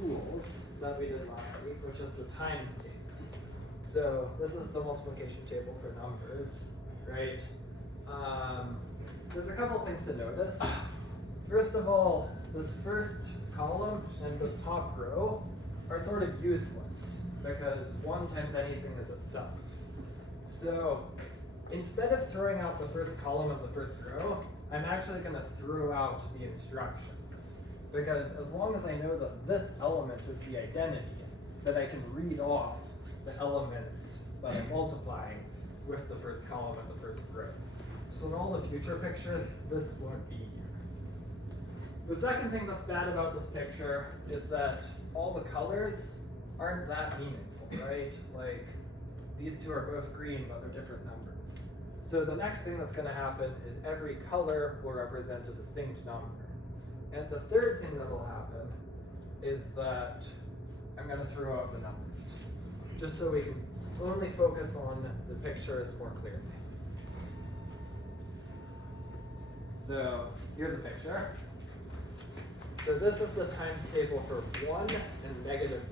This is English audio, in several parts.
tools that we did last week, which is the times table. So this is the multiplication table for numbers, right? There's a couple things to notice. First of all, this first column and the top row are sort of useless because 1 times anything is itself. So instead of throwing out the first column of the first row, I'm actually going to throw out the instructions. Because as long as I know that this element is the identity, that I can read off the elements that I'm multiplying with the first column and the first row. So in all the future pictures, this won't be here. The second thing that's bad about this picture is that all the colors aren't that meaningful, right? Like, these two are both green, but they're different numbers. So the next thing that's going to happen is every color will represent a distinct number. And the third thing that will happen is that I'm going to throw out the numbers, just so we can only focus on the pictures more clearly. So here's a picture. So this is the times table for 1 and negative 1.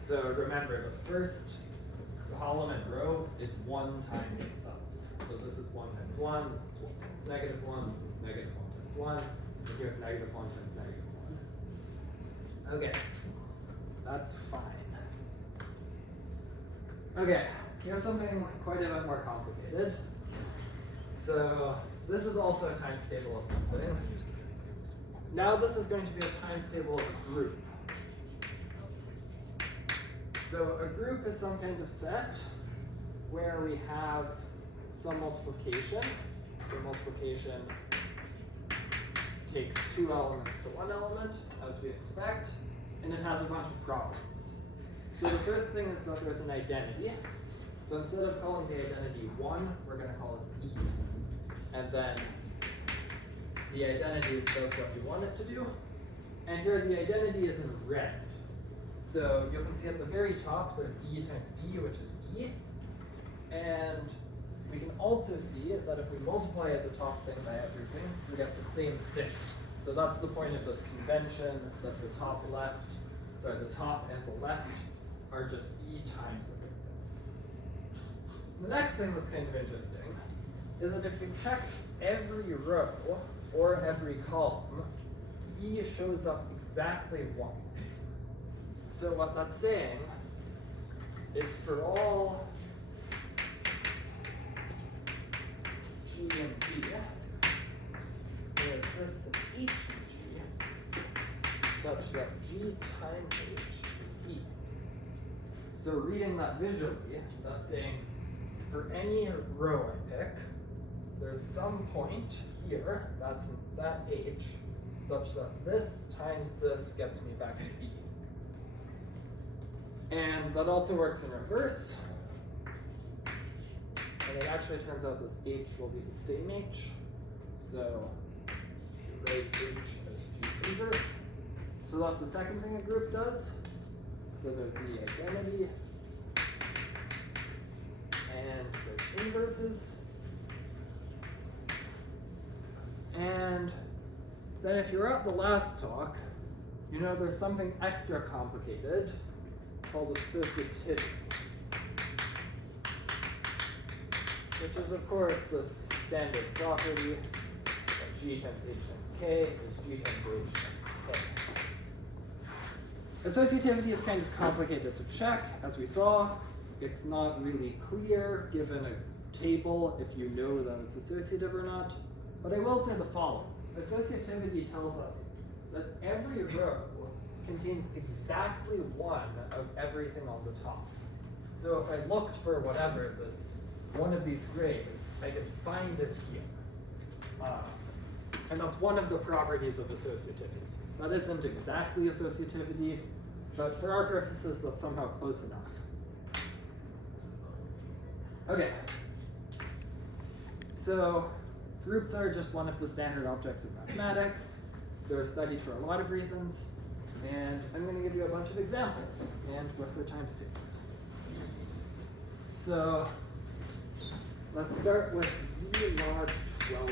So remember, the first column and row is 1 times itself. So this is 1 times 1, this is 1 times negative 1, this is negative 1 times 1, and here's negative 1 times negative 1. Okay, that's fine. Okay, here's something quite a bit more complicated. So this is also a times table of something. Now this is going to be a times table of a group. So a group is some kind of set where we have some multiplication. So multiplication takes 2 elements to 1 element, as we expect, and it has a bunch of properties. So the first thing is that there's an identity. So instead of calling the identity 1, we're going to call it E. And then the identity does what you want it to do. And here the identity is in red. So you can see at the very top there's E times E, which is E. And we can also see that if we multiply at the top thing by everything, we get the same thing. So that's the point of this convention, that the top and the left are just E times everything. The next thing that's kind of interesting is that if you check every row or every column, E shows up exactly once. So what that's saying is for all G and G, there exists an H in G such that G times H is E. So reading that visually, that's saying for any row I pick, there's some point here, that's that H, such that this times this gets me back to E. And that also works in reverse. And it actually turns out this H will be the same H. So write H as G inverse. So that's the second thing a group does. So there's the identity. And there's inverses. And then if you're at the last talk, you know there's something extra complicated called associativity, which is of course this standard property that G times H times K is G times H times K. Associativity is kind of complicated to check, as we saw. It's not really clear given a table if you know that it's associative or not. But I will say the following. Associativity tells us that every row contains exactly 1 of everything on the top. So if I looked for whatever, one of these grays, I could find it here. And that's one of the properties of associativity. That isn't exactly associativity, but for our purposes, that's somehow close enough. Okay. So groups are just one of the standard objects of mathematics. They're studied for a lot of reasons, and I'm going to give you a bunch of examples, and with their times tables. So let's start with z log 12.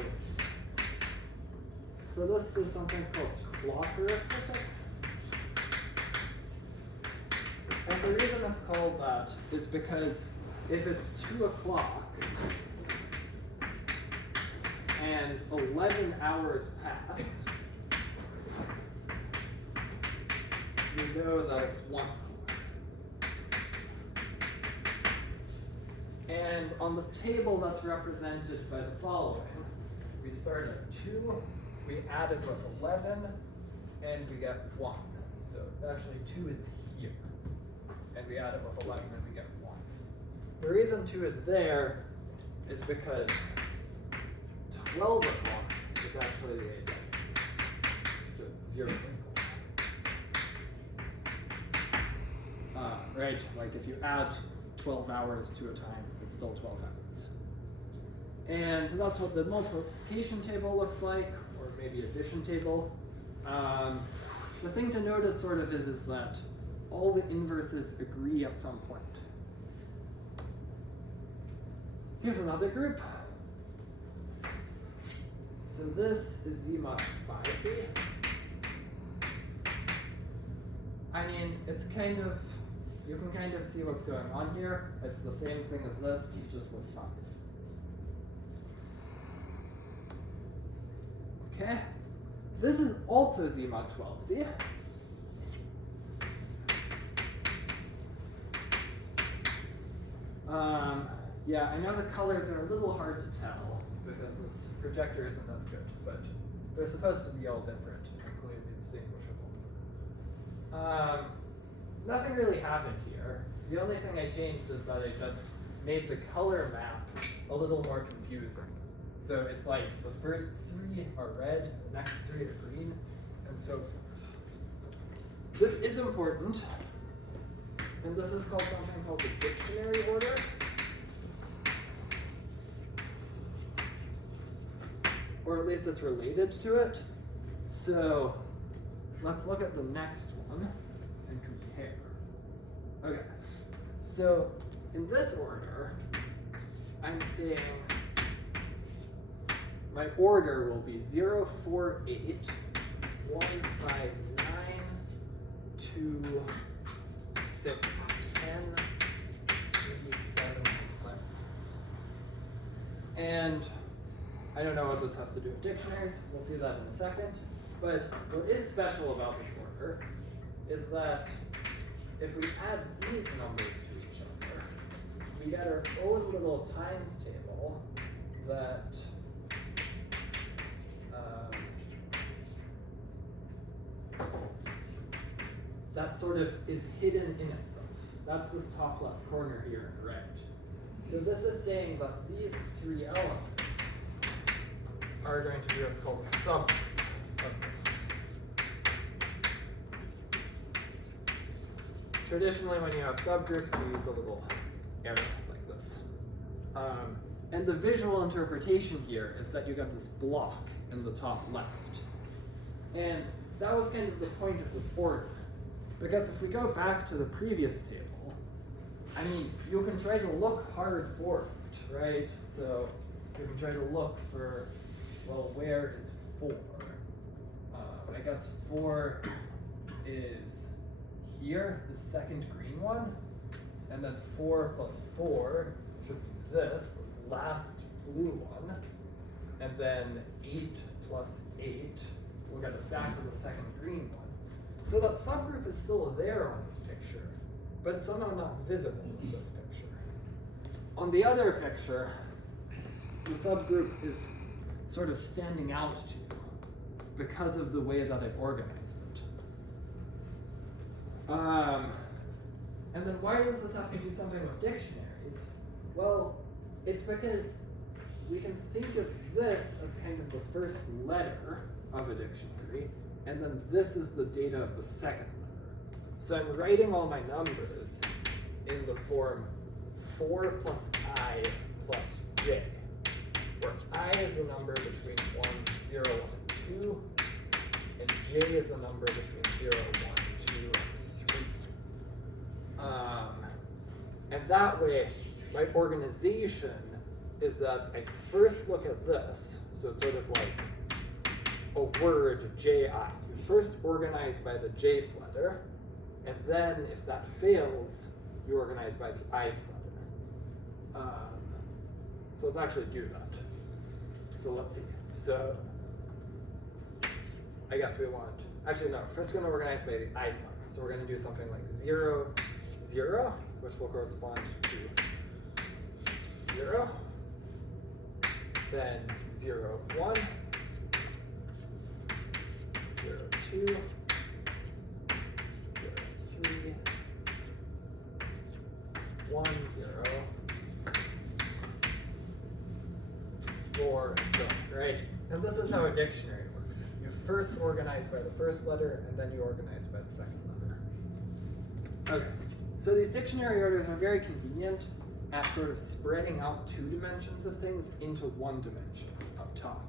So this is sometimes called clock arithmetic. it's called that is because if it's 2 o'clock and 11 hours pass, you know that it's 1 o'clock. And on this table that's represented by the following, we start at 2, we add it with 11, and we get 1. So actually 2 is here. And we add it with 11 and we get 1. The reason 2 is there is because 12 o'clock is actually the A-day. So it's 0 o'clock. Right? Like if you add 12 hours to a time, it's still 12 hours. And that's what the multiplication table looks like, or maybe addition table. The thing to notice sort of is that all the inverses agree at some point. Here's another group. So this is Z mod 5Z. I mean, it's kind of, you can kind of see what's going on here. It's the same thing as this, just with 5. Okay. This is also Z mod 12Z. Yeah, I know the colors are a little hard to tell because this projector isn't as good, but they're supposed to be all different and clearly distinguishable. Nothing really happened here. The only thing I changed is that I just made the color map a little more confusing. So it's like the first 3 are red, the next 3 are green, and so forth. This is important, and this is called something called the dictionary order. Or at least it's related to it. So let's look at the next one and compare. Okay, so in this order, I'm saying my order will be 0, 4, 8, 1, 5, 9, 2, 6, 10, 3, 7, 11. And I don't know what this has to do with dictionaries. We'll see that in a second. But what is special about this order is that if we add these numbers to each other, we get our own little times table that that sort of is hidden in itself. That's this top left corner here in red. So this is saying that these 3 elements are going to be what's called a subgroup of this. Traditionally, when you have subgroups, you use a little arrow like this. And the visual interpretation here is that you got this block in the top left. And that was kind of the point of this order. Because if we go back to the previous table, I mean, you can try to look hard for it, right? So you can try to look for, well, where is 4? I guess 4 is here, the second green one. And then 4 plus 4 should be this last blue one. And then 8 plus 8 will get us back to the second green one. So that subgroup is still there on this picture, but it's somehow not visible in this picture. On the other picture, the subgroup is sort of standing out to you because of the way that I've organized it. And then why does this have to do something with dictionaries? Well, it's because we can think of this as kind of the first letter of a dictionary, and then this is the data of the second letter. So I'm writing all my numbers in the form 4 plus I plus j, where I is a number between 1, 0, 1, and 2, and j is a number between 0, 1, 2, and 3. And that way, my organization is that I first look at this, so it's sort of like a word, ji. You first organize by the j letter, and then if that fails, you organize by the ith letter. So let's actually do that. So let's see. So I guess we want, actually no, first we're going to organize by the ith letter. So we're going to do something like 0, 0, which will correspond to 0, then 0, 1, 0, 2, 0, 3, 1, 0, 4, and so on, right? And this is how a dictionary works. You first organize by the first letter, and then you organize by the second letter. Okay, so these dictionary orders are very convenient at sort of spreading out 2 dimensions of things into 1 dimension up top.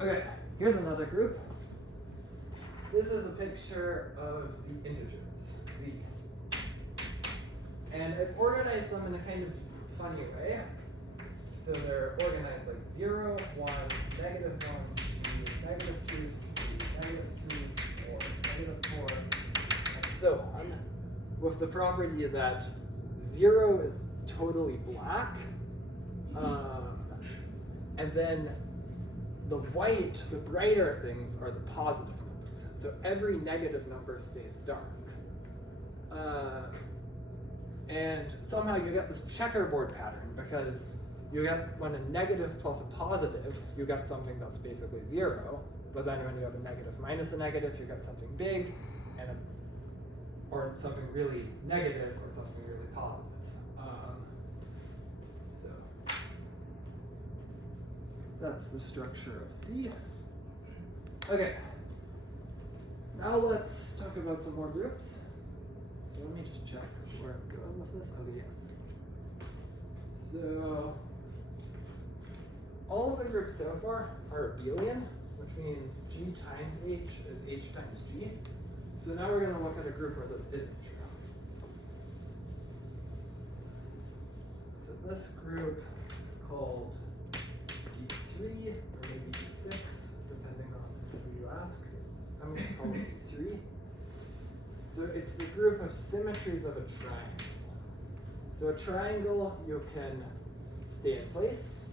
Okay, here's another group. This is a picture of the integers, z. And I've organized them in a kind of funny way. So they're organized like 0, 1, negative 1, 2, negative 2, 3, negative 3, 4, negative 4, and so on, with the property that 0 is totally black, and then the white, the brighter things are the positive numbers. So every negative number stays dark. And somehow you get this checkerboard pattern because you get, when a negative plus a positive, you get something that's basically 0, but then when you have a negative minus a negative, you get something big, and or something really negative or something really positive. So that's the structure of Z. Okay, now let's talk about some more groups. So let me just check where I'm going with this. Okay, yes. So all of the groups so far are abelian, which means G times H is H times G. So now we're going to look at a group where this isn't true. So this group is called D3 or maybe D6, depending on who you ask. I'm going to call it D3. So it's the group of symmetries of a triangle. So a triangle, you can stay in place.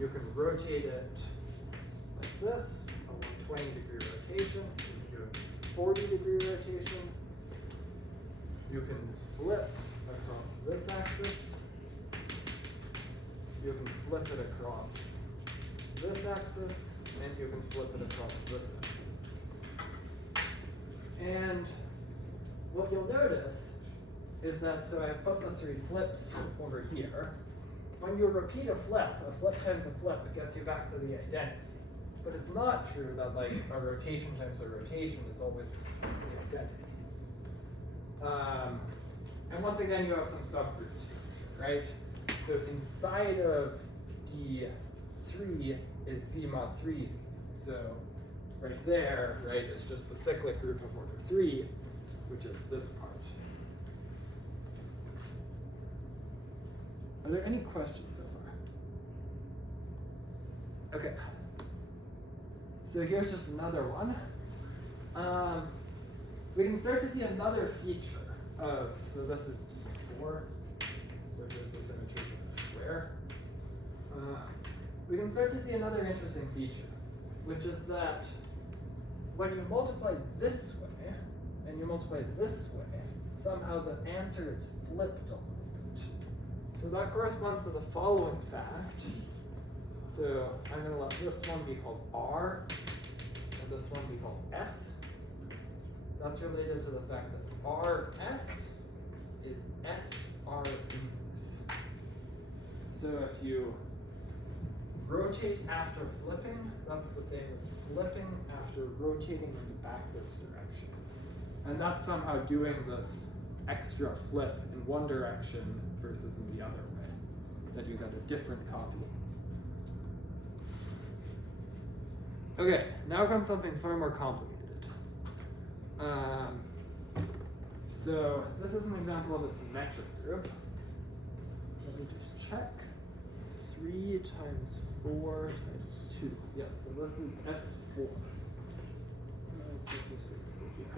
You can rotate it like this, a 120-degree rotation. You can do a 40-degree rotation. You can flip across this axis. You can flip it across this axis, and you can flip it across this axis. And what you'll notice is that, so I've put the 3 flips over here. When you repeat a flip times a flip, it gets you back to the identity. But it's not true that like a rotation times a rotation is always the identity. And once again, you have some subgroup structure, right? So inside of D3 is Z mod 3Z. So right there, right, is just the cyclic group of order 3, which is this part. Are there any questions so far? Okay. So here's just another one. We can start to see another feature of, so this is D4, so here's the symmetry of the square. We can start to see another interesting feature, which is that when you multiply this way, and you multiply this way, somehow the answer is flipped a little bit. So that corresponds to the following fact. So I'm going to let this one be called R, and this one be called S. That's related to the fact that RS is SR inverse. So if you rotate after flipping, that's the same as flipping after rotating in the backwards direction. And that's somehow doing this extra flip in one direction versus in the other way, that you get a different copy. Okay, now comes something far more complicated. So this is an example of a symmetric group. Let me just check. 3 times 4 times 2. Yeah, so this is S4. Let's make some space here.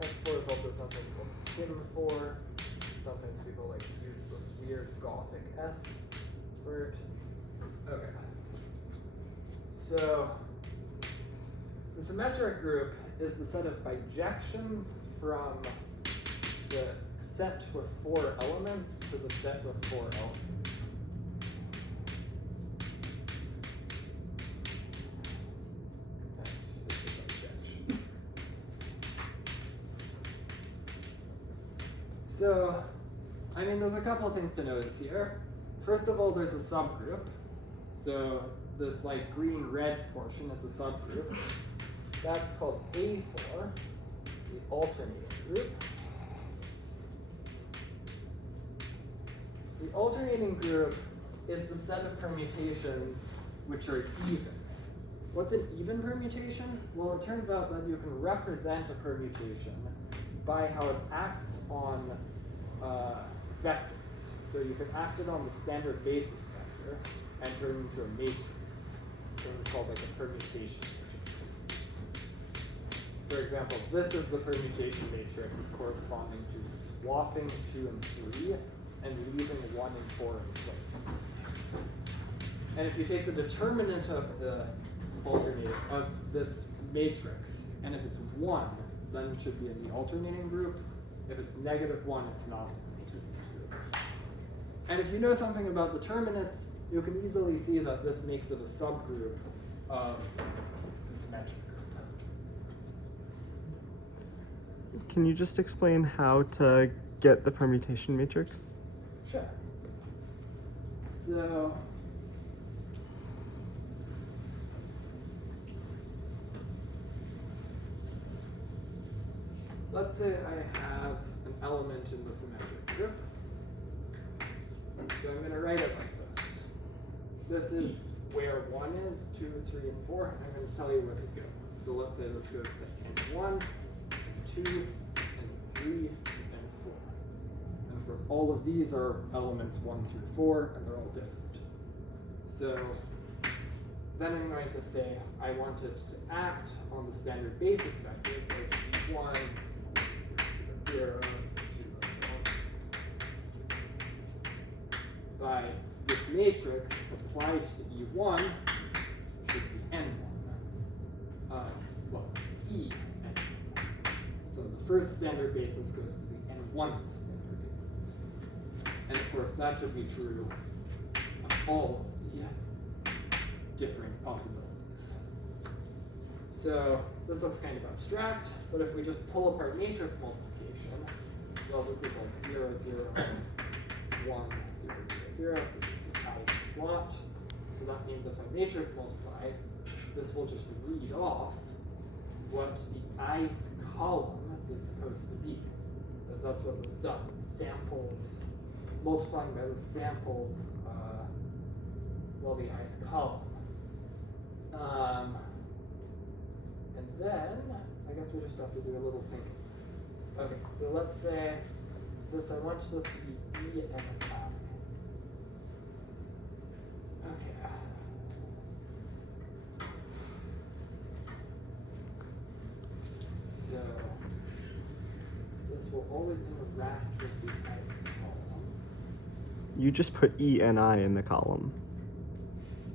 S4 is also sometimes called Sim4. Sometimes people like to use this weird Gothic S for it. Okay. So the symmetric group is the set of bijections from the set with 4 elements to the set with 4 elements. So, I mean, there's a couple of things to notice here. First of all, there's a subgroup. So this like green-red portion is a subgroup. That's called A4, the alternating group. The alternating group is the set of permutations which are even. What's an even permutation? Well, it turns out that you can represent a permutation by how it acts on vectors. So you can act it on the standard basis vector and turn it into a matrix. This is called like a permutation matrix. For example, this is the permutation matrix corresponding to swapping 2 and 3 and leaving 1 and 4 in place. And if you take the determinant of the alternating of this matrix, and if it's 1, then it should be in the alternating group. If it's -1, it's not in the alternating group. And if you know something about determinants, you can easily see that this makes it a subgroup of the symmetric group. Can you just explain how to get the permutation matrix? Sure. So let's say I have an element in the symmetric group. So I'm going to write it like this. This is where 1 is, 2, 3, and 4. I'm going to tell you where to go. So let's say this goes to n1, 2, and 3, and 4. And of course, all of these are elements 1 through 4, and they're all different. So then I'm going to say I want it to act on the standard basis vectors, like 1, 0, 2, and so on. By this matrix applied to E1 should be N1. Well, E N1. So the first standard basis goes to the N1th standard basis. And of course, that should be true of all of the different possibilities. So this looks kind of abstract, but if we just pull apart matrix multiplication, well, this is like 0, 0, 1, 0, 0, 0. This is the ith slot. So that means if I matrix multiply, this will just read off what the ith column is supposed to be. Because that's what this does. It samples, multiplying by the samples, well, the ith column. And then, I guess we just have to do a little thinking. Okay, so let's say this, I want this to be E and I. Okay. So, this will always interact with the ith column. You just put E and I in the column.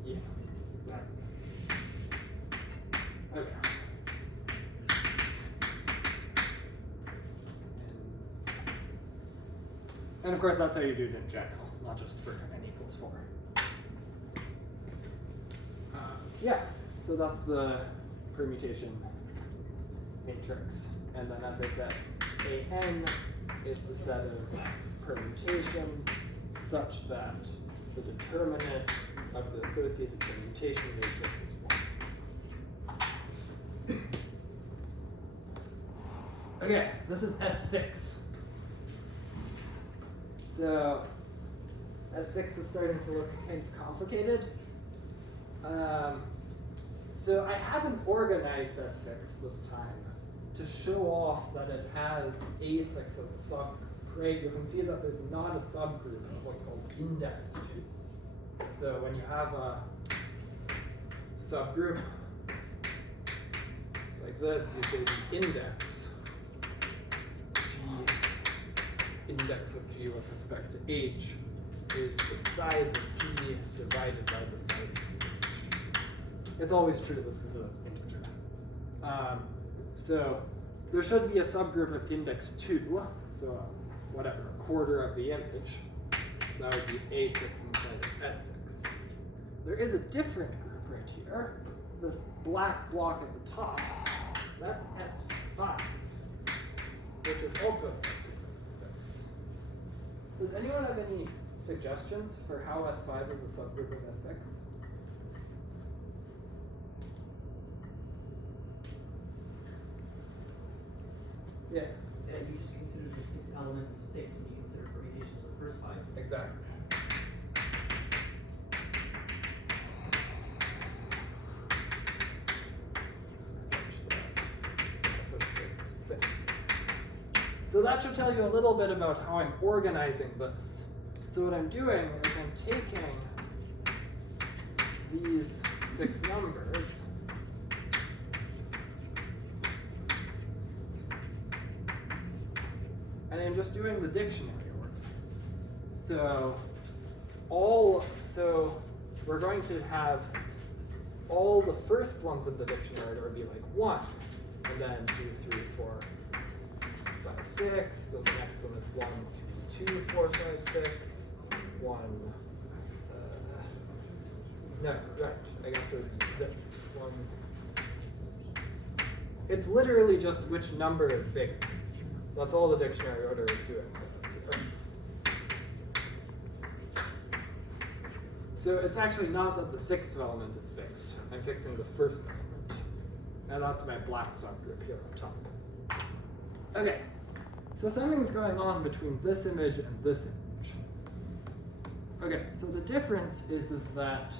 Yeah, exactly. Okay. And of course, that's how you do it in general, not just for n equals 4. Yeah, so that's the permutation matrix. And then, as I said, AN is the set of permutations such that the determinant of the associated permutation matrix is 1. Okay, this is S6. So S6 is starting to look kind of complicated. So I haven't organized S6 this time to show off that it has A6 as a subgroup. right, you can see that there's not a subgroup of what's called index 2. So when you have a subgroup like this, you say the index, index of G with respect to H, is the size of G divided by the size of H. It's always true this is an integer. So there should be a subgroup of index 2, so whatever, a quarter of the image. That would be A6 inside of S6. There is a different group right here. This black block at the top, that's S5, which is also a subgroup of 6. Does anyone have any suggestions for how S5 is a subgroup of S6? Yeah. Yeah, you just consider the 6 elements fixed and you consider permutations of the first 5. Exactly. Such that f of 6 is 6. So that should tell you a little bit about how I'm organizing this. So what I'm doing is I'm taking these 6 numbers and I'm just doing the dictionary order. So we're going to have all the first ones in the dictionary order be like 1, and then 2, 3, 4, 5, 6. Then the next one is 1, 3, 2, 4, 5, 6. 1. No, right. I guess it would be this 1. It's literally just which number is bigger. That's all the dictionary order is doing for us here. So it's actually not that the 6th element is fixed. I'm fixing the first element. And that's my black subgroup here up top. Okay, so something's going on between this image and this image. Okay, so the difference is that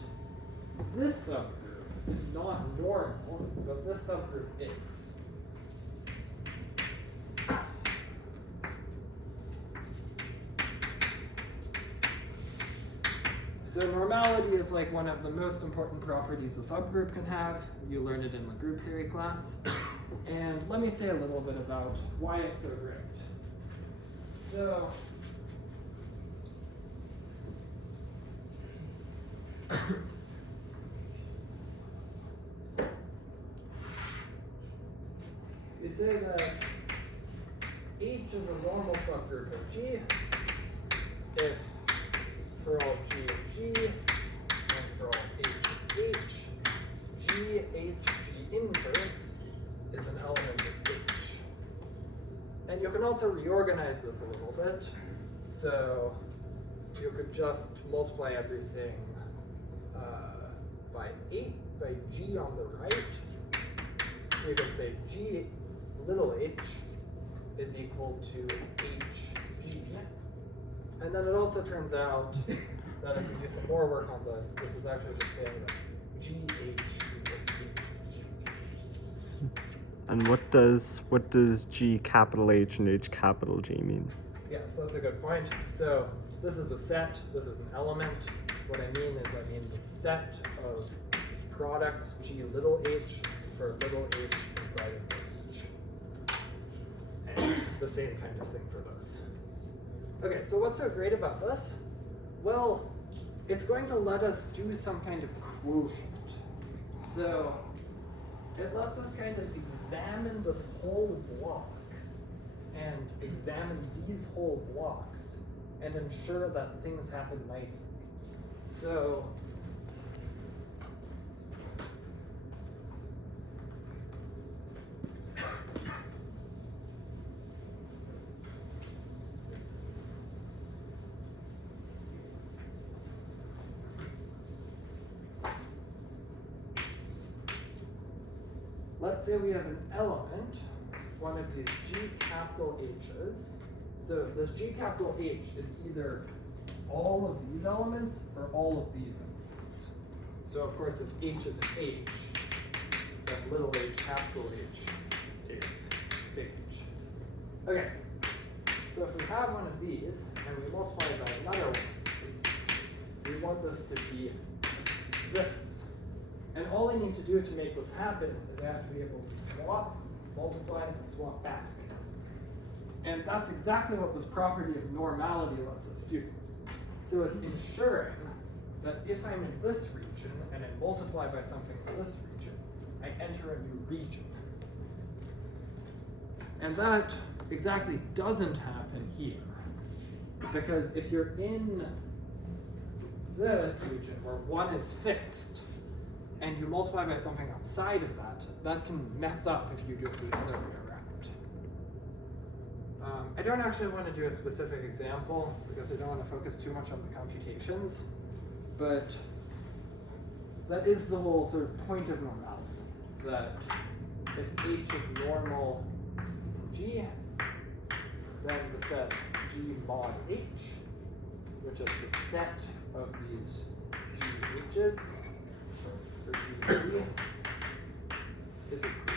this subgroup is not normal, but this subgroup is. So normality is like one of the most important properties a subgroup can have. You learned it in the group theory class. And let me say a little bit about why it's so great. So you say that H is a normal subgroup of G if for all G of G, and for all H of H, G, H, G inverse is an element of H. And you can also reorganize this a little bit. So you could just multiply everything by G on the right. So you could say G little h is equal to HG. And then it also turns out that if we do some more work on this, this is actually just saying that GH equals HG. And what does G capital H and H capital G mean? Yes, that's a good point. So this is a set, this is an element. What I mean is the set of products G little h for little h inside of H. And the same kind of thing for this. Okay, so what's so great about this? Well, it's going to let us do some kind of quotient. So it lets us kind of examine this whole block and examine these whole blocks and ensure that things happen nicely. So let's say we have an element, one of these G capital H's. So this G capital H is either all of these elements or all of these elements. So of course if H is an H, then little h capital H is big H. Okay, So if we have one of these, and we multiply by another one of these, we want this to be this. And all I need to do to make this happen is I have to be able to swap, multiply, and swap back. And that's exactly what this property of normality lets us do. So it's ensuring that if I'm in this region and I multiply by something in this region, I enter a new region. And that exactly doesn't happen here. Because if you're in this region where 1 is fixed, and you multiply by something outside of that, that can mess up if you do it the other way around. I don't actually want to do a specific example because I don't want to focus too much on the computations, but that is the whole sort of point of normality, that if H is normal in G, then the set G mod H, which is the set of these GHs, for G is a group.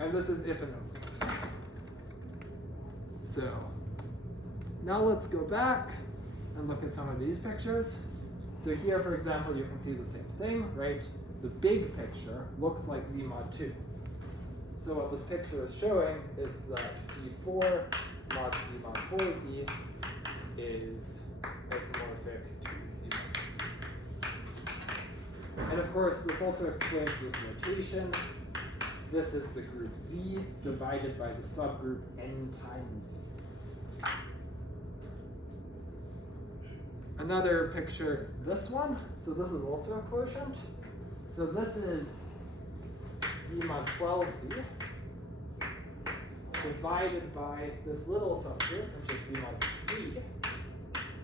And this is if and only if. So now let's go back and look at some of these pictures. So here, for example, you can see the same thing, right? The big picture looks like Z mod 2. So what this picture is showing is that D4 mod Z mod 4Z is isomorphic to Z mod 2Z. And of course, this also explains this notation. This is the group Z divided by the subgroup N times Z. Another picture is this one. So this is also a quotient. So this is Z mod 12Z divided by this little subgroup, which is Z mod 3.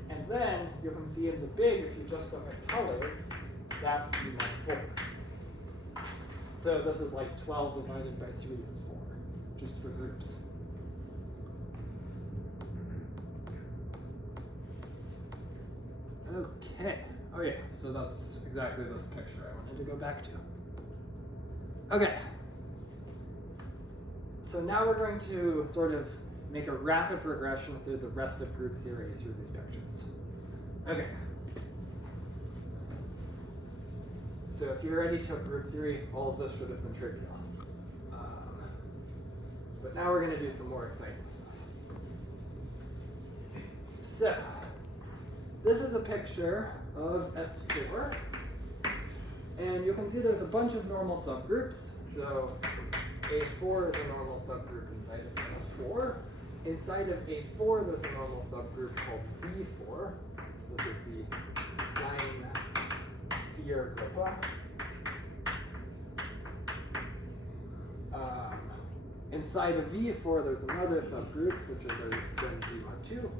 And then you can see in the big, if you just look at colors, that's Z mod 4. So this is like 12 divided by 3 is 4, just for groups. Okay. Oh yeah, so that's exactly this picture I wanted to go back to. Okay. So now we're going to sort of make a rapid progression through the rest of group theory through these pictures. Okay. So if you already took group theory, all of this should have been trivial. But now we're going to do some more exciting stuff. So this is a picture of S4. And you can see there's a bunch of normal subgroups. So A4 is a normal subgroup inside of S4. Inside of A4, there's a normal subgroup called B4. This is the line vier Gruppe. Inside of V4, there's another subgroup, which is our friend Z mod 2.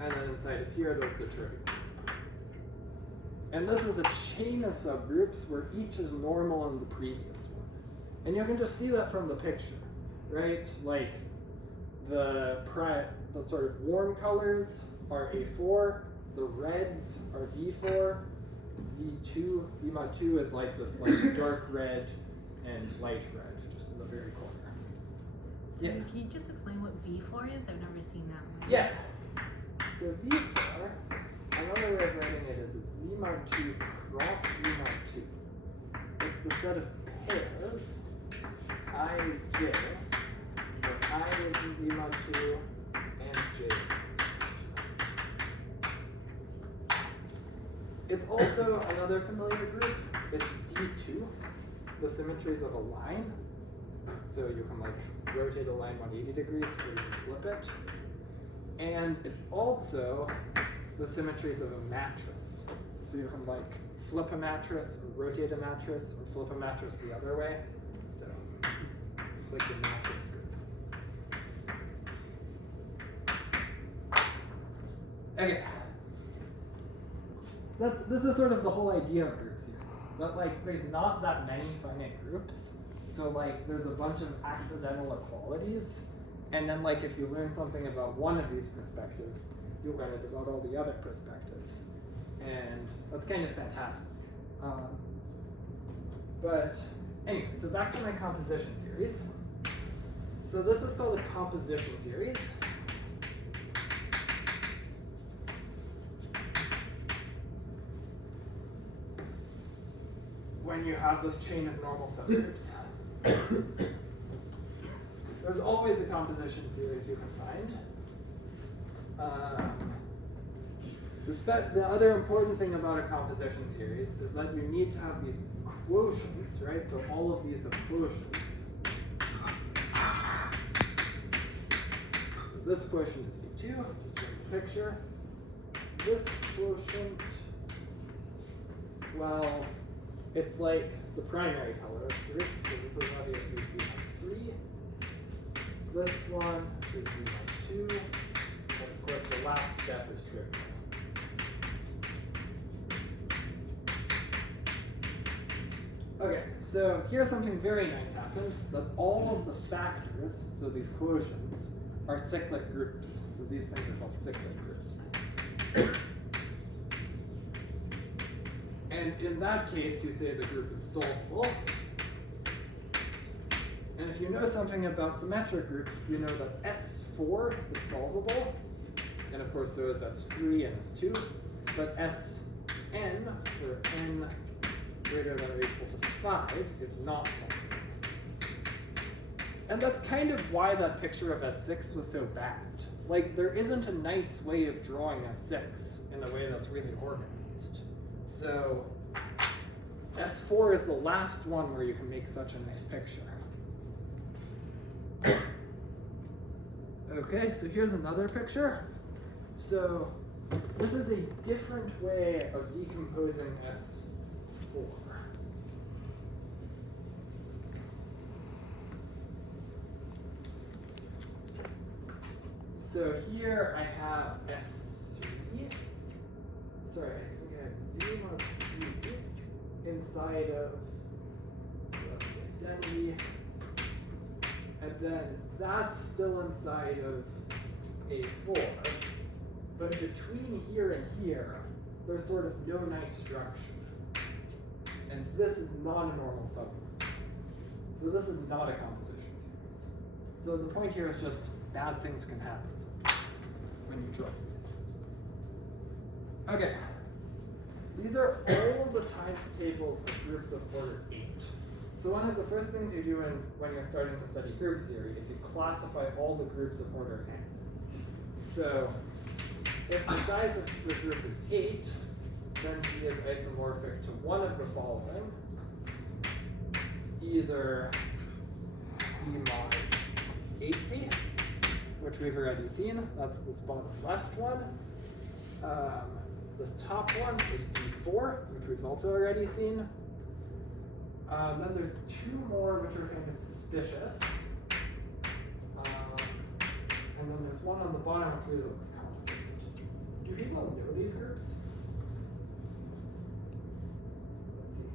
And then inside of here, there's the trivial group. And this is a chain of subgroups where each is normal in the previous one. And you can just see that from the picture, right? Like the sort of warm colors are A4, the reds are V4, Z2, Z mod 2 is like this like dark red and light red, just in the very corner. So can you just explain what V4 is? I've never seen that one. Yeah. So V4, another way of writing it is it's Z mod 2 cross Z mod 2. It's the set of pairs I, J, where I is in Z mod 2 and J is in Z mod 2. It's also another familiar group. It's D2, the symmetries of a line. So you can like rotate a line 180 degrees or you can flip it. And it's also the symmetries of a mattress. So you can like flip a mattress or rotate a mattress or flip a mattress the other way. So it's like the mattress group. Okay. This is sort of the whole idea of group theory. That like there's not that many finite groups. So like there's a bunch of accidental equalities. And then like if you learn something about one of these perspectives, you'll learn it about all the other perspectives. And that's kind of fantastic. But anyway, so back to my composition series. So this is called a composition series. When you have this chain of normal subgroups. There's always a composition series you can find. The other important thing about a composition series is that you need to have these quotients, right? So all of these have quotients. So this quotient is C2, just take a picture. This quotient, well, it's like the primary color is group, so this is obviously Z13. This one is Z12, and of course the last step is trivial. Okay, so here's something very nice happened, that all of the factors, so these quotients, are cyclic groups. So these things are called cyclic groups. And in that case, you say the group is solvable. And if you know something about symmetric groups, you know that S4 is solvable. And of course, so is S3 and S2. But Sn for n greater than or equal to 5 is not solvable. And that's kind of why that picture of S6 was so bad. Like, there isn't a nice way of drawing S6 in a way that's really organized. So S4 is the last one where you can make such a nice picture. Okay, so here's another picture. So this is a different way of decomposing S4. So here I have S3. Sorry, I think I have Z mod 3 inside of, so that's the identity. And then that's still inside of A4. But between here and here, there's sort of no nice structure. And this is not a normal subgroup. So this is not a composition series. So the point here is just bad things can happen sometimes when you draw these. Okay. These are all of the times tables of groups of order 8. So one of the first thmes you do when you're starting to study group theory is you classify all the groups of order n. So if the size of the group is 8, then G is isomorphic to one of the following. Either C mod 8C, which we've already seen. That's this bottom left one. This top one is G4, which we've also already seen. Then there's two more which are kind of suspicious. And then there's one on the bottom which really looks complicated. Do people know these groups? Let's see.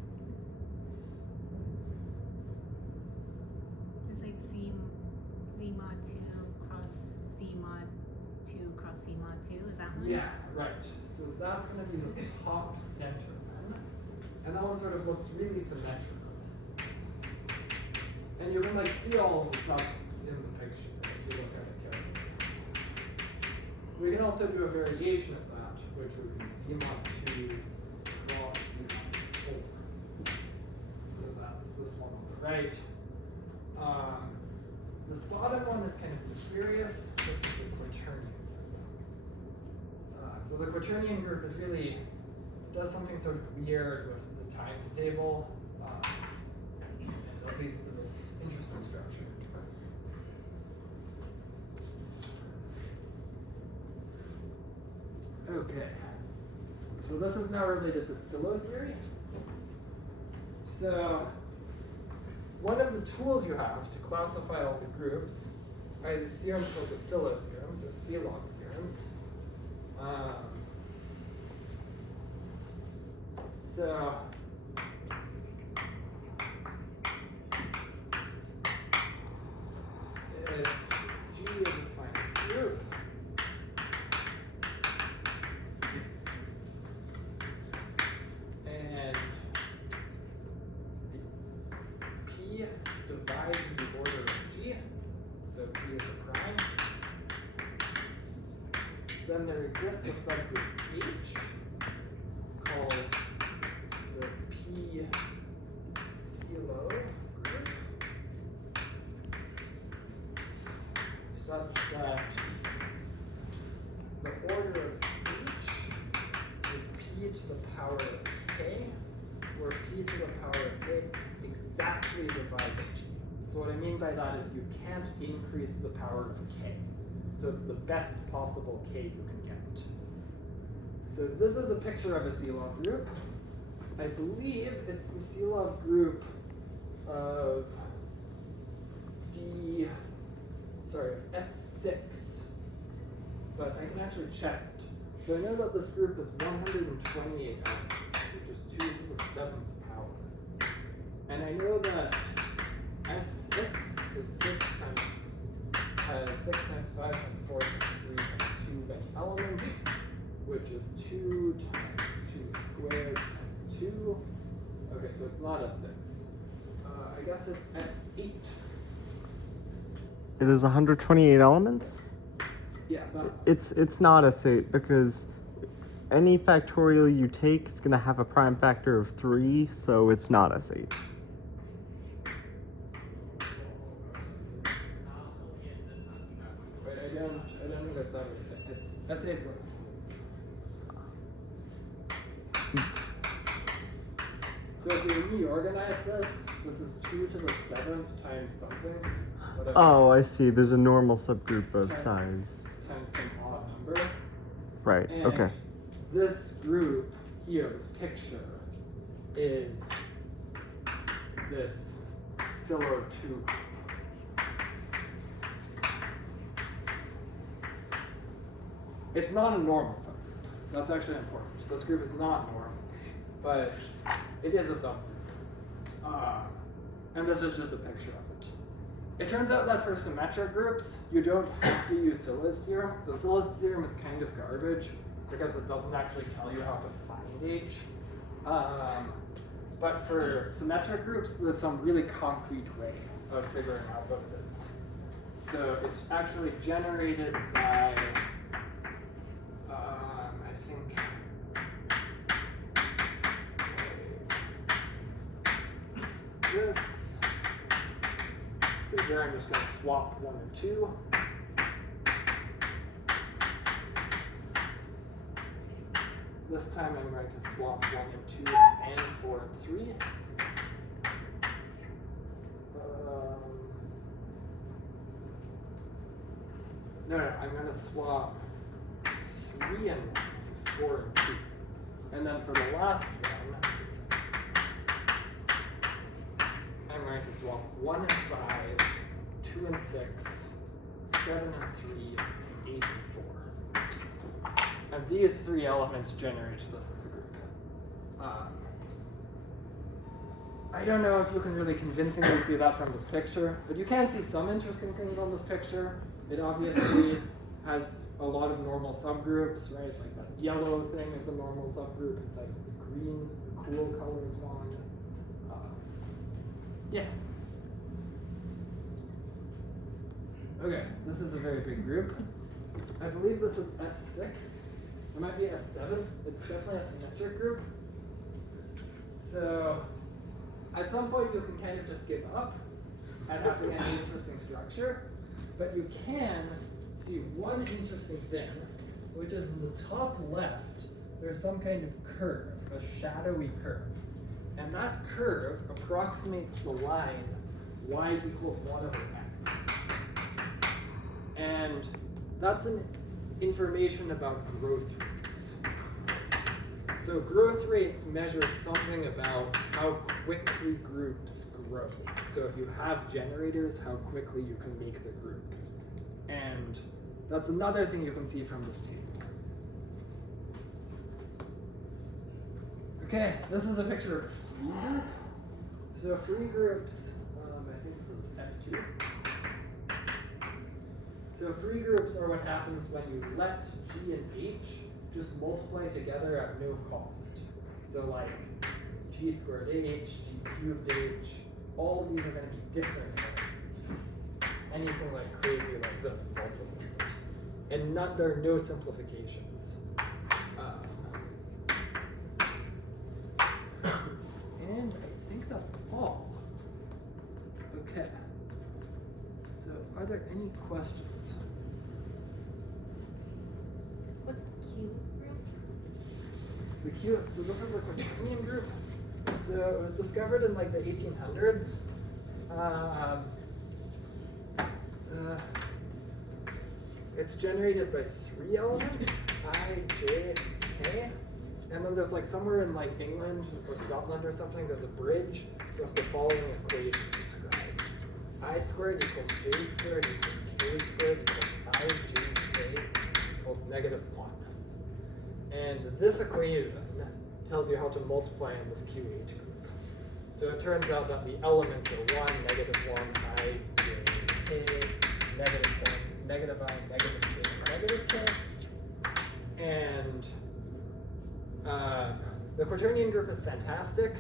There's like Z mod 2 cross Z mod 2 cross Z mod 2, is that one? Yeah, right. So that's going to be this top center then. And that one sort of looks really symmetrical. And you can like see all of the subgroups in the picture if you look at it carefully. We can also do a variation of that, which would be Z mod 2 cross Z mod 4. So that's this one on the right. This bottom one is kind of mysterious. This is a quaternion. So the quaternion group is really does something sort of weird with the times table, and that leads to this interesting structure. Okay, so this is now related to Sylow theory. So one of the tools you have to classify all the groups are these theorems called the Sylow theorems, or Ceylon theorems. So if G is a finite group, and P divides the order of G, then there exists a subgroup H called the P-Celo group, such that the order of H is P to the power of K, where P to the power of K exactly divides G. So what I mean by that is you can't increase the power of K. So it's the best possible K you can get. So this is a picture of a Ceilov group. I believe it's the Ceilov group of S6, but I can actually check it. So I know that this group is 128 elements, which is 2 to the 7th power. And I know that S6 is 6 times 5 times 4 times 3 times 2 many elements, which is 2 times 2 squared times 2. Okay, so it's not S6. I guess it's S8. It is 128 elements? Yeah, that. It's not S8 because any factorial you take is going to have a prime factor of 3, so it's not S8. Wait, I don't understand what you're saying. It's S8 works. So if we reorganize this is 2 to the 7th times something. Whatever. Oh, I see. There's a normal subgroup of size. Times some odd number. Right, And okay. this group here, this picture, is this Celo 2. It's not a normal subgroup. That's actually important. This group is not normal, but it is a subgroup. And this is just a picture of it. It turns out that for symmetric groups, you don't have to use Scylla's theorem. So Scylla's theorem is kind of garbage because it doesn't actually tell you how to find H. But for symmetric groups, there's some really concrete way of figuring out what it is. So it's actually generated by, I think, this. So here I'm just going to swap 1 and 2. This time I'm going to swap 1 and 2 and 4 and 3. No, I'm going to swap 3 and 1, 4 and 2. And then for the last one, I'm going to swap 1 and 5, 2 and 6, 7 and 3, and 8 and 4. And these 3 elements generate this as a group. I don't know if you can really convincingly see that from this picture, but you can see some interesting things on this picture. It obviously has a lot of normal subgroups, right? Like that yellow thing is a normal subgroup instead of the green, the cool colors one. Yeah. Okay, this is a very big group. I believe this is S6. It might be S7. It's definitely a symmetric group. So at some point you can kind of just give up at having any interesting structure, but you can see one interesting thing, which is in the top left, there's some kind of curve, a shadowy curve. And that curve approximates the line y equals 1 over x. And that's an information about growth rates. So growth rates measure something about how quickly groups grow. So if you have generators, how quickly you can make the group. And that's another thing you can see from this table. Okay, this is a picture of a free group. So free groups, I think this is F2. So free groups are what happens when you let G and H just multiply together at no cost. So like G squared H, G cubed H, all of these are going to be different elements. Anything like crazy like this is also limit. and there are no simplifications. And I think that's all. Okay. So, are there any questions? What's the Q group? The Q, so this is a quaternion group. So it was discovered in like the 1800s. It's generated by 3 elements, I, J, K. And then there's like somewhere in like England or Scotland or something, there's a bridge with the following equation described. I squared equals J squared equals K squared equals IJK equals -1. And this equation tells you how to multiply in this QH group. So it turns out that the elements are 1, -1, I, J, K, -1, -I, -J, -K. And the quaternion group is fantastic.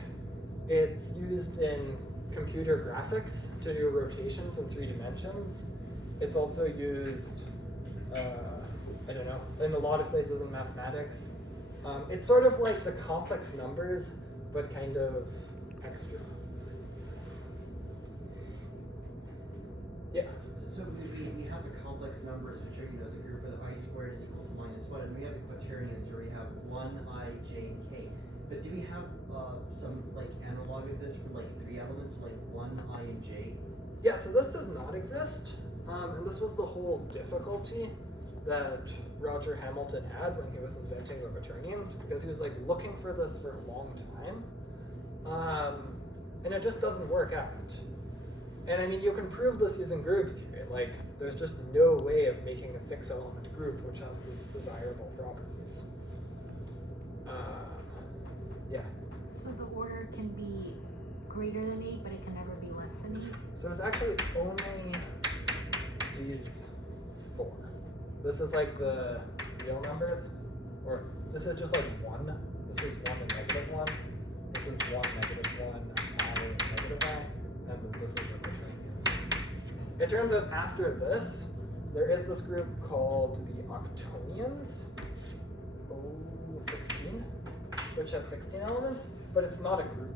It's used in computer graphics to do rotations in 3 dimensions. It's also used, I don't know, in a lot of places in mathematics. It's sort of like the complex numbers, but kind of extra. Yeah. So we have the complex numbers, which are, the group of I squared is equal to -1, and we have the quaternions where we have 1, I, J, and K. But do we have some like analog of this for like 3 elements, like 1, I, and J? Yeah, so this does not exist. And this was the whole difficulty that Roger Hamilton had when he was inventing the quaternions, because he was like looking for this for a long time. And it just doesn't work out. And I mean, you can prove this using group theory. Like, there's just no way of making a 6-element group which has the desirable properties. Yeah. So the order can be greater than 8, but it can never be less than 8? So it's actually only these 4. This is like the real numbers, or this is just like 1. This is 1 and -1. This is 1, -1, I, and I, and then this is the quaternions. It turns out after this, there is this group called the octonions, 16, which has 16 elements, but it's not a group.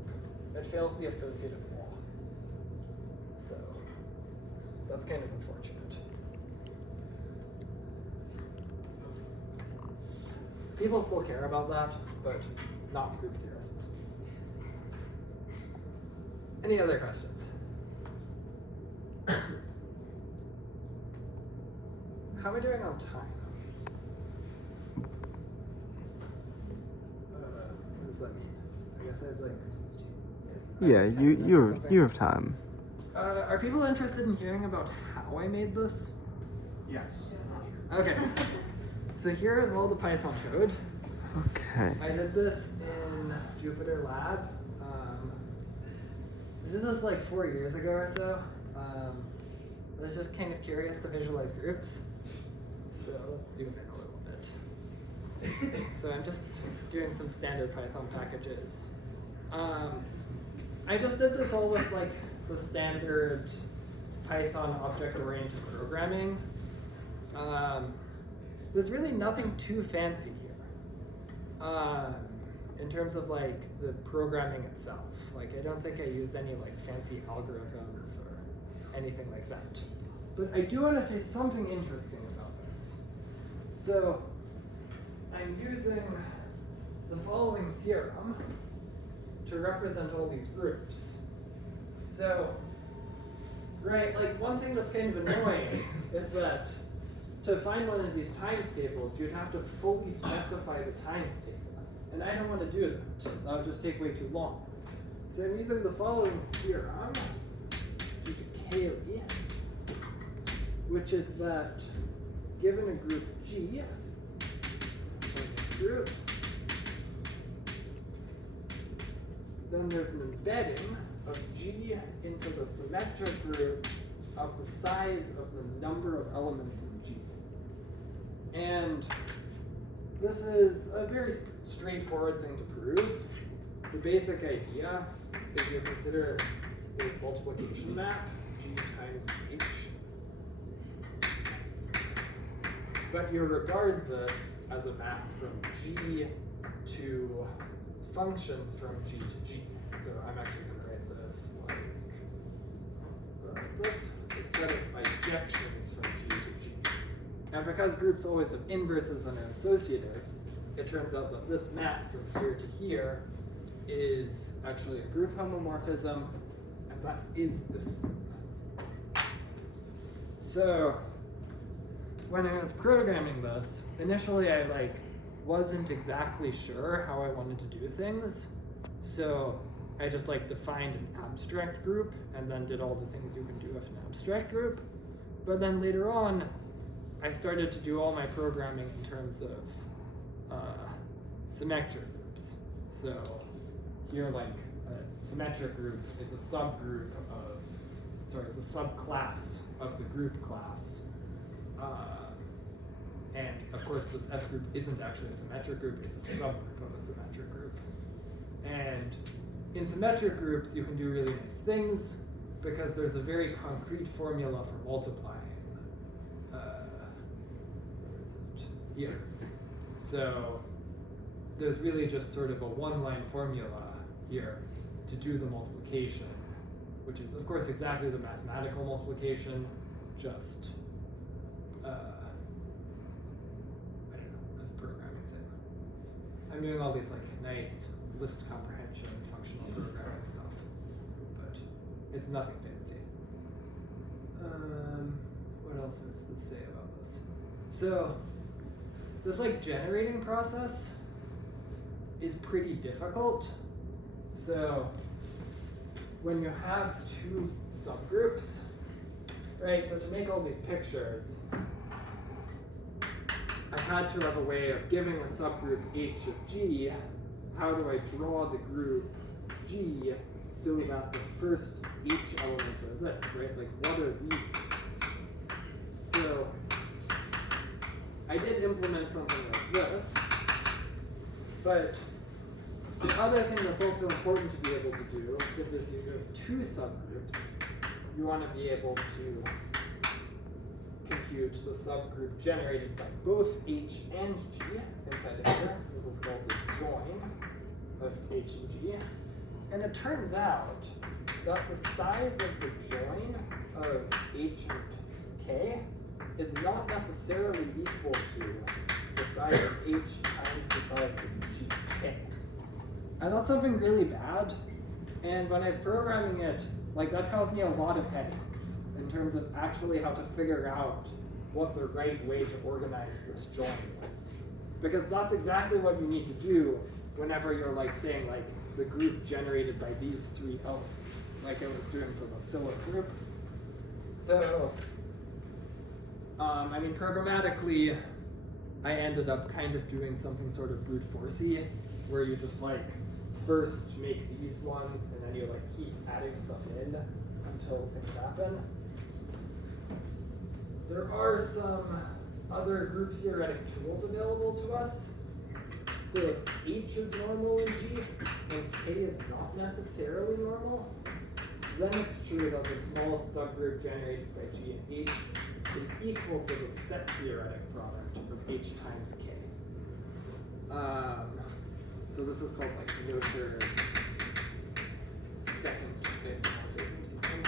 It fails the associative law. So that's kind of unfortunate. People still care about that, but not group theorists. Any other questions? How am I doing on time? What does that mean? I guess I was like... Yeah, 10 minutes or you something. have time. Are people interested in hearing about how I made this? Yes. Okay. So here is all the Python code. Okay. I did this in Jupyter Lab. I did this like 4 years ago or so. I was just kind of curious to visualize groups. So let's zoom in a little bit. So I'm just doing some standard Python packages. I just did this all with like the standard Python object-oriented programming. There's really nothing too fancy here in terms of like the programming itself. Like I don't think I used any like fancy algorithms or anything like that. But I do want to say something interesting about this. So I'm using the following theorem to represent all these groups. So, right, like one thing that's kind of annoying is that to find one of these times tables, you'd have to fully specify the times table. And I don't want to do that. That would just take way too long. So I'm using the following theorem due to Cayley, which is that given a group G, group, then there's an embedding of G into the symmetric group of the size of the number of elements in G. And this is a very straightforward thing to prove. The basic idea is you consider the multiplication map, G times H. but you regard this as a map from G to functions from G to G. So I'm actually going to write this like this, a set of bijections from G to G. And because groups always have inverses and are associative, it turns out that this map from here to here is actually a group homomorphism, and that is this thing. So when I was programming this, initially I wasn't exactly sure how I wanted to do things. So I just defined an abstract group and then did all the things you can do with an abstract group. But then later on, I started to do all my programming in terms of symmetric groups. So here, a symmetric group is a subgroup of, it's a subclass of the group class. And of course, this S group isn't actually a symmetric group, it's a subgroup of a symmetric group. And in symmetric groups, you can do really nice things because there's a very concrete formula for multiplying. Where is it? Here. So there's really just sort of a one-line formula here to do the multiplication, which is, of course, exactly the mathematical multiplication, just I don't know, as a programming thing. I'm doing all these nice list comprehension, functional programming stuff, but it's nothing fancy. What else is to say about this? So this generating process is pretty difficult. So when you have two subgroups, right, so to make all these pictures, I had to have a way of giving a subgroup H of G, how do I draw the group G so that the first H elements are this, right? What are these things? So I did implement something like this, but the other thing that's also important to be able to do is as you have two subgroups, you want to be able to compute the subgroup generated by both H and G inside of here. This is called the join of H and G. And it turns out that the size of the join of H and K is not necessarily equal to the size of H times the size of G and K. And that's something really bad. And when I was programming it, that caused me a lot of headaches in terms of actually how to figure out what the right way to organize this join was. Because that's exactly what you need to do whenever you're saying the group generated by these three elements, like I was doing for the Scylla group. So, programmatically, I ended up kind of doing something sort of brute forcey, where you just first make these ones and then you keep adding stuff in until things happen. There are some other group theoretic tools available to us. So if H is normal in G and K is not necessarily normal, then it's true that the small subgroup generated by G and H is equal to the set theoretic product of H times K. So this is called Noether's second isomorphism theorem.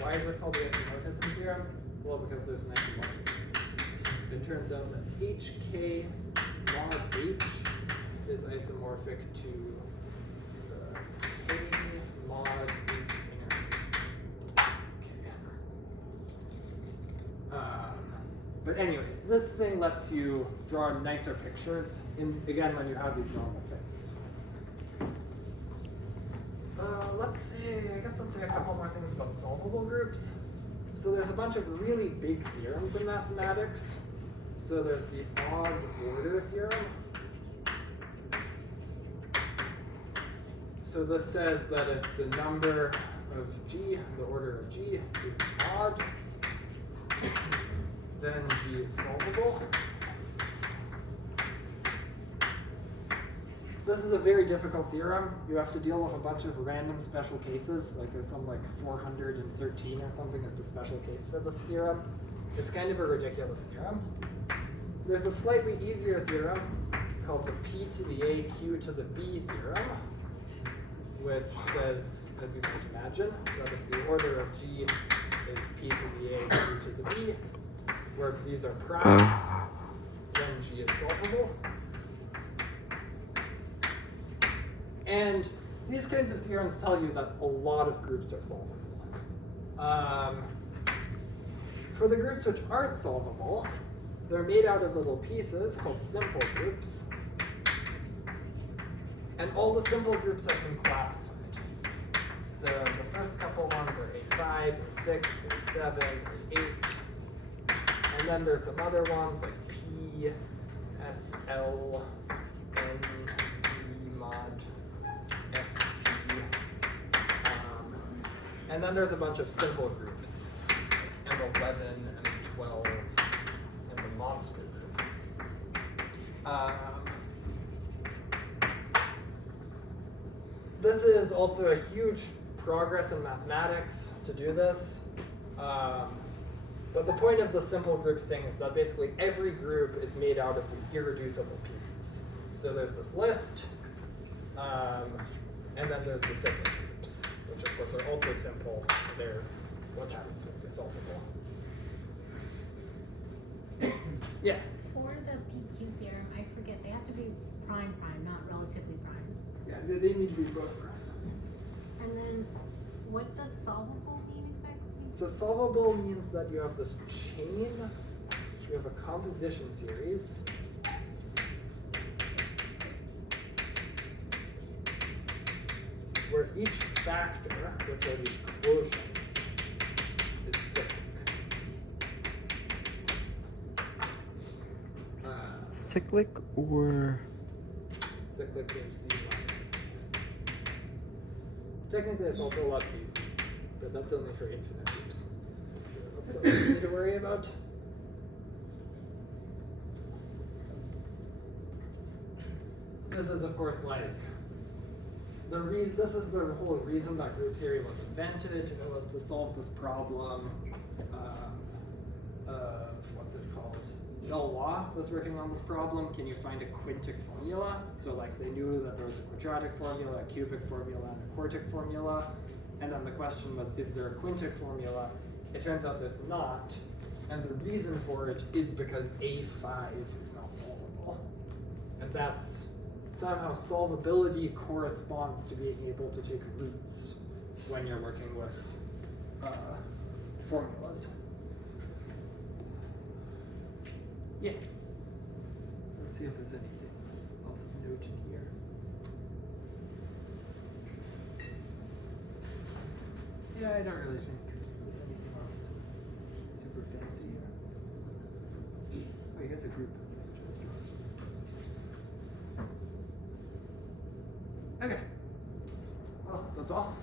Why is it called the isomorphism theorem? Well, because there's an isomorphism. It turns out that HK mod H is isomorphic to the K mod H intercept. But anyways, this thing lets you draw nicer pictures, again, when you have these normal things. Let's say a couple more things about solvable groups. So there's a bunch of really big theorems in mathematics. So there's the odd order theorem. So this says that if the number of G, the order of G, is odd, then G is solvable. This is a very difficult theorem. You have to deal with a bunch of random special cases. There's some 413 or something is the special case for this theorem. It's kind of a ridiculous theorem. There's a slightly easier theorem called the P to the A, Q to the B theorem, which says, as you might imagine, that if the order of G is P to the A, Q to the B, where these are primes, then G is solvable. And these kinds of theorems tell you that a lot of groups are solvable. For the groups which aren't solvable, they're made out of little pieces called simple groups. And all the simple groups have been classified. So the first couple ones are A5, A6, A7, A8. And then there's some other ones like P, S, L, N, Z, mod, F, P. And then there's a bunch of simple groups, like M11, M12, and the monster group. This is also a huge progress in mathematics to do this. But the point of the simple group thing is that basically every group is made out of these irreducible pieces. So there's this list, and then there's the simple groups, which of course are also simple. They're what happens when they're solvable. Yeah. For the PQ theorem, I forget, they have to be prime, not relatively prime. Yeah, they need to be both prime. And then, what does solvable mean exactly? So solvable means that you have this chain, you have a composition series. Where each factor, which are these quotients, is cyclic. Cyclic or Cyclic means Z. Technically, it's also a lot easier, but that's only for infinite groups. That's something you need to worry about. This is, of course, like this is the whole reason that group theory was invented. It was to solve this problem of what's it called? Galois was working on this problem. Can you find a quintic formula? So like they knew that there was a quadratic formula, a cubic formula, and a quartic formula. And then the question was, is there a quintic formula? It turns out there's not. And the reason for it is because A5 is not solvable. And that's somehow solvability corresponds to being able to take roots when you're working with formulas. Yeah. Let's see if there's anything else of note in here. Yeah, I don't really think there's anything else super fancy here. Oh, here's a group. Okay. Well, that's all.